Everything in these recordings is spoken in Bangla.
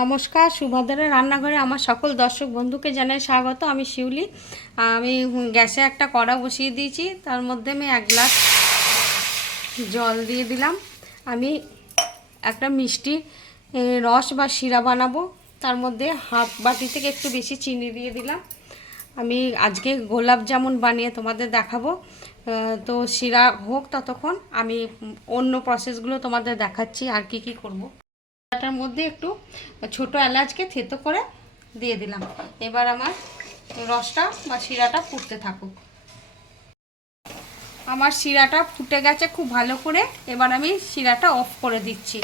নমস্কার, সুভদ্রা রান্নাঘরে আমার সকল দর্শক বন্ধুকে জানাই স্বাগত। আমি শিউলি। আমি গ্যাসে একটা কড়া বসিয়ে দিয়েছি, তার মধ্যে আমি 1 গ্লাস জল দিয়ে দিলাম। আমি একটা মিষ্টি রস বা শিরা বানাবো, তার মধ্যে হাফ বাটি থেকে একটু বেশি চিনি দিয়ে দিলাম। আমি আজকে গোলাপ জামুন বানিয়ে তোমাদের দেখাবো। তো শিরা হোক, ততক্ষণ আমি অন্য প্রসেসগুলো তোমাদের দেখাচ্ছি আর কি কি করব। এটার মধ্যে একটু ছোট এলাচকে থেতো করে দিয়ে দিলাম। এবার আমার রসটা বা শিরাটা ফুটতে থাকুক। আমার শিরাটা ফুটে গেছে খুব ভালো করে। এবার আমি শিরাটা অফ করে দিচ্ছি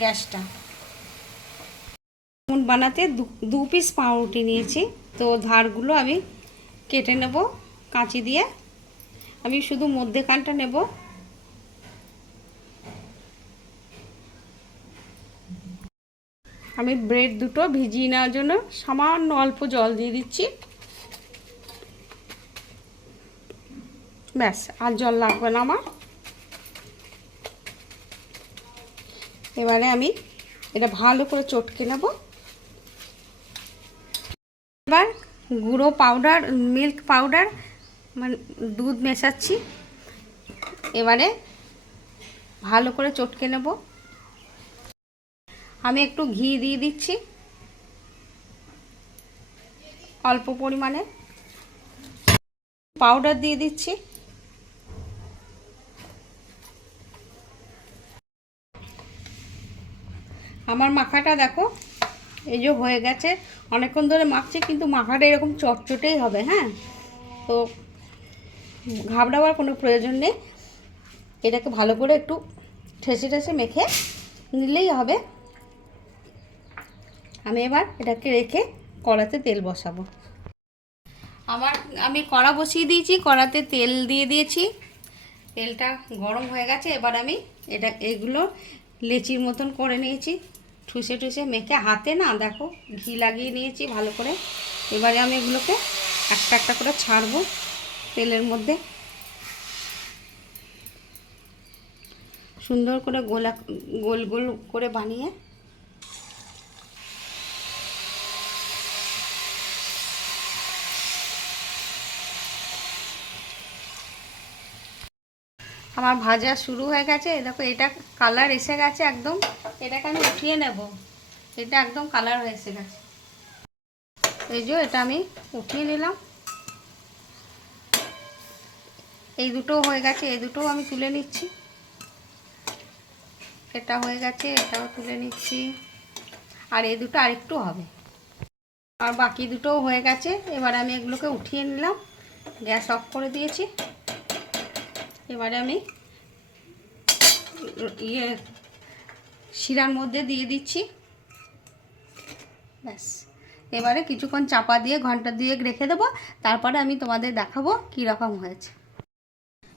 গ্যাসটা। বানাতে 2 পিস পাউরুটি নিয়েছি, তো ধারগুলো আমি কেটে নেব কাঁচি দিয়ে। আমি শুধু মধ্যেখানটা নেব। আমি ব্রেড দুটো ভিজিয়ে নেওয়ার জন্য সামান্য অল্প জল দিয়ে দিচ্ছি। ব্যাস, আর জল লাগবে না আমার। এবারে আমি এটা ভালো করে চটকে নেব। এবার গুঁড়ো পাউডার, মিল্ক পাউডার মানে দুধ মেশাচ্ছি। এবারে ভালো করে চটকে নেব। আমি একটু ঘি দিয়ে দিচ্ছি অল্প পরিমাণে, পাউডার দিয়ে দিচ্ছি। আমার মাখাটা দেখো এই যে হয়ে গেছে। অনেকক্ষণ ধরে মাখছি, কিন্তু মাখাটা এরকম চটচটেই হবে। হ্যাঁ, তো ঘাবড়াবার কোনো প্রয়োজন নেই। এটাকে ভালো করে একটু ঠেসে ঠেসে মেখে নিলেই হবে। আমি এবার এটাকে রেখে কড়াতে তেল বসাবো। আমি কড়া বসিয়ে দিয়েছি, কড়াতে তেল দিয়ে দিয়েছি। তেলটা গরম হয়ে গেছে। এবার আমি এগুলো লেচির মতন করে নিয়েছি, ঠুসে ঠুসে মেখে হাতে না দেখো ঘি লাগিয়ে নিয়েছি ভালো করে। এবারে আমি এগুলোকে একটা একটা করে ছাড়বো তেলের মধ্যে। সুন্দর করে গোল গোল করে বানিয়ে আমার ভাজা শুরু হয়ে গেছে। দেখো এটা কালার এসে গেছে একদম। এটাকে আমি উঠিয়ে নেব। এটা একদম কালার হয়ে এসে গেছে। এই যে এটা আমি উঠিয়ে নিলাম। এই দুটো হয়ে গেছে, এই দুটোও আমি তুলে নিচ্ছি। এটা হয়ে গেছে, এটাও তুলে নিচ্ছি। আর এই দুটো আরেকটু হবে। আর বাকি দুটোও হয়ে গেছে। এবার আমি এগুলোকে উঠিয়ে নিলাম, গ্যাস অফ করে দিয়েছি। এবারে আমি শিরার মধ্যে দিয়ে দিচ্ছি। ব্যাস, এবারে কিছুক্ষণ চাপা দিয়ে ঘন্টা 2 রেখে দেবো। তারপরে আমি তোমাদের দেখাবো কীরকম হয়েছে।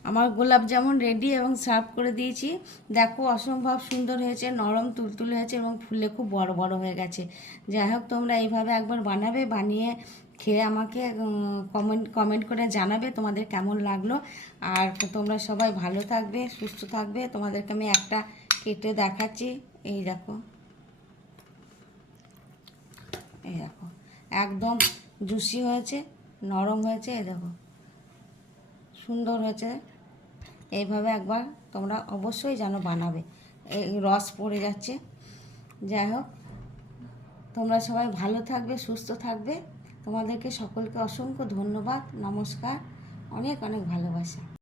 আমার গোলাপ জামুন রেডি এবং সার্ভ করে দিয়েছি। দেখো অসম্ভব সুন্দর হয়েছে, নরম তুলতুলে হয়েছে এবং ফুলে খুব বড় বড় হয়ে গেছে। যাই হোক, তোমরা এইভাবে একবার বানাবে, বানিয়ে খেয়ে আমাকে কমেন্ট করে জানাবে তোমাদের কেমন লাগলো। আর তোমরা সবাই ভালো থাকবে, সুস্থ থাকবে। তোমাদেরকে আমি একটা কেটে দেখাচ্ছি। এই দেখো, এই দেখো একদম জুসি হয়েছে, নরম হয়েছে। এই দেখো সুন্দর হয়েছে। এইভাবে একবার তোমরা অবশ্যই যেন বানাবে। এই রস পড়ে যাচ্ছে। যাই হোক, তোমরা সবাই ভালো থাকবে, সুস্থ থাকবে। তোমাদেরকে সকলকে অসংখ্য ধন্যবাদ, নমস্কার, অনেক অনেক ভালোবাসা।